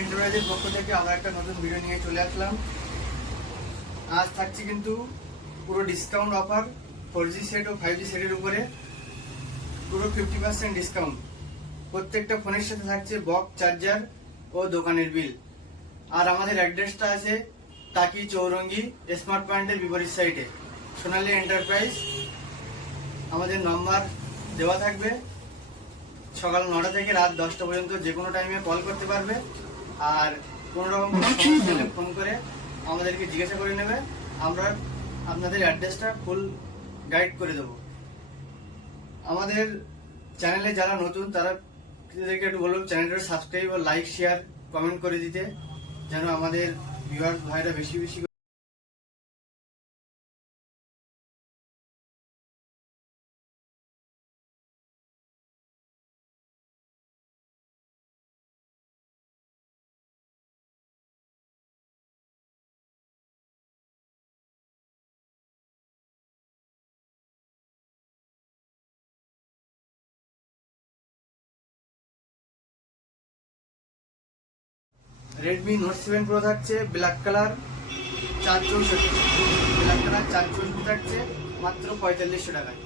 এন্টারপ্রাইজের পক্ষ থেকে আমরা একটা নতুন ভিডিও নিয়ে চলে আসলাম। আজ থাকছে কিন্তু পুরো ডিসকাউন্ট অফার 4G সেট ও 5G সেটের উপরে পুরো 50% ডিসকাউন্ট। প্রত্যেকটা ফোনের সাথে থাকছে বক্স, চার্জার ও দোকানের বিল। আর আমাদের অ্যাড্রেসটা আছে টাকি চৌরঙ্গি স্মার্ট পয়েন্টের বিপরীত সাইডে, সোনালী এন্টারপ্রাইজ। আমাদের নম্বর দেওয়া থাকবে। সকাল 9টা থেকে রাত 10টা পর্যন্ত যে কোনো টাইমে কল করতে পারবে। আর কোনো রকম সমস্যা হলে ফোন করে আমাদেরকে জিজ্ঞাসা করে নেবে, আমরা আপনাদের অ্যাড্রেসটা ফুল গাইড করে দেবো। আমাদের চ্যানেলে যারা নতুন তাদেরকে একটু বলবো চ্যানেলটা সাবস্ক্রাইব ও লাইক, শেয়ার, কমেন্ট করে দিতে, যেন আমাদের ভিউয়ার্স ভাইরা বেশি বেশি রেডমি নোট 7 প্রো থাকছে ব্ল্যাক কালার 464, ব্ল্যাক কালার 464 থাকছে মাত্র 4500 টাকায়।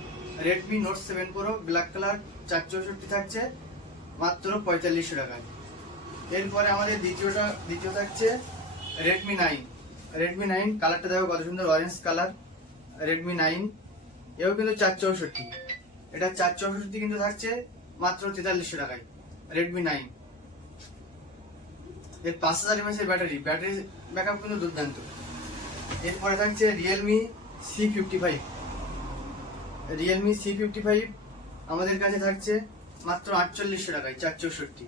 Redmi note 7 pro black colour 464 থাকছে মাত্র 4500 টাকায়। এরপরে আমাদের দ্বিতীয় থাকছে রেডমি 9। রেডমি 9 কালারটা দেখো কত সুন্দর, অরেঞ্জ কালার। রেডমি 9 এও কিন্তু 464, এটা 464 কিন্তু থাকছে মাত্র 4300 টাকায়। রেডমি 9 এর 5000 mAh ব্যাটারি ব্যাকআপ কিন্তু দুর্দান্ত। এরপরে থাকছে রিয়েলমি C55। রিয়েলমি C55 আমাদের কাছে থাকছে মাত্র 4800 টাকায় 464।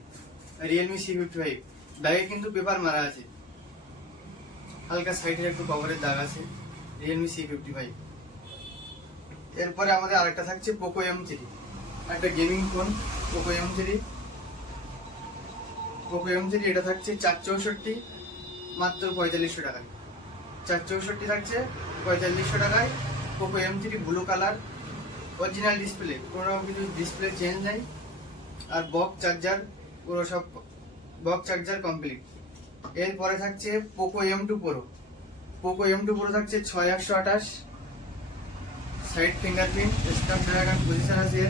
রিয়েলমি C55 ব্যাগে কিন্তু পেপার মারা আছে, হালকা সাইডের একটু কভারের দাগ আছে। Realme C55। এরপরে আমাদের আরেকটা থাকছে পোকো M3, একটা gaming phone Poco M3। Poco M3 এটা থাকছে 464 মাত্র 4500 টাকায়। 464 থাকছে 4500 টাকায়। Poco M3 blue colour, original display, কোনো কিছু ডিসপ্লে চেঞ্জ নাই। আর বক্স চার্জার পুরো সব বক্স চার্জার কমপ্লিট। এরপরে থাকছে Poco M2 pro. Poco M2 pro থাকছে 6128, সাইড ফিঙ্গারপ্রিন্ট, স্ন্যাপড্রাগন পজিশন আছে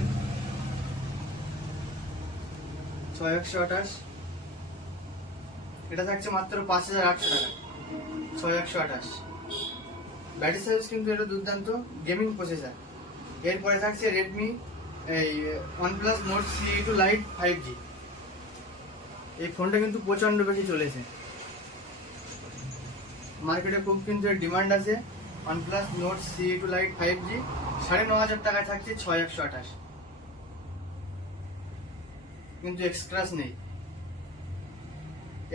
6128। এটা থাকছে মাত্র 5800 টাকা 6128। ব্যাটারি সার্ভিস কিন্তু এটা দুর্দান্ত, গেমিং প্রসেসর। এরপরে থাকছে Redmi OnePlus Nord CE2 Lite 5G। এই ফোনটা কিন্তু প্রচন্ড বেশি চলেছে, মার্কেটে খুব কিন্তু এর ডিমান্ড আছে। OnePlus Nord CE2 Lite 5G 9500 টাকায় থাকছে 6128, কিন্তু এক্সট্রাস নেই।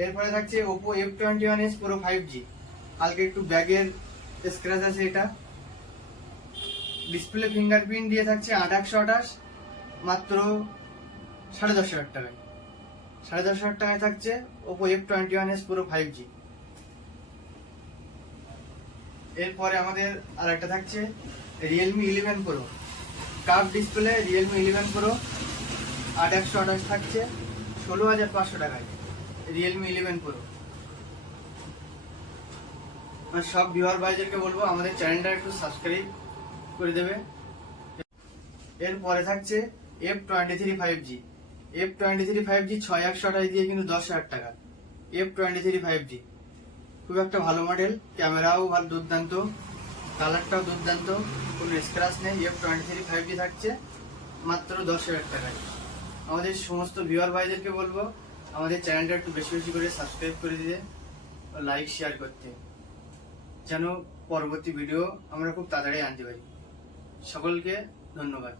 এরপরে থাকছে Oppo F21s Pro 5G, হালকা একটু ব্যাগের স্ক্র্যাচ আছে। এটা ডিসপ্লে ফিঙ্গারপ্রিন্ট দিয়ে থাকছে 8128 মাত্র 10500 টাকায়। 10500 টাকায় থাকছে Oppo F21s Pro 5G। এরপরে আমাদের আর একটা থাকছে Realme 11 Pro, curve display Realme 11 Pro 8128 থাকছে 16500 টাকায়। Realme 11 Pro। আর সব ভিউয়ার ভাইদেরকে বলবো আমাদের চ্যানেলটা একটু সাবস্ক্রাইব করে দেবে। এরপরে থাকছে F23 5G। F23 5G 6128 দিয়ে কিন্তু 10000 টাকা। F23 5G খুব একটা ভালো মডেল, ক্যামেরাও ভালো দুর্দান্ত, কালারটাও দুর্দান্ত, কোনো স্ক্র্যাচ নেই। F23 5G থাকছে মাত্র 10000 টাকায়। আমাদের সমস্ত ভিউয়ার ভাইদেরকে বলবো আমাদের চ্যানেলটা একটু বেশি বেশি করে সাবস্ক্রাইব করে দিতে, লাইক শেয়ার করতে, যেন পরবর্তী ভিডিও আমরা খুব তাড়াতাড়ি আনতে পারি। সকলকে ধন্যবাদ।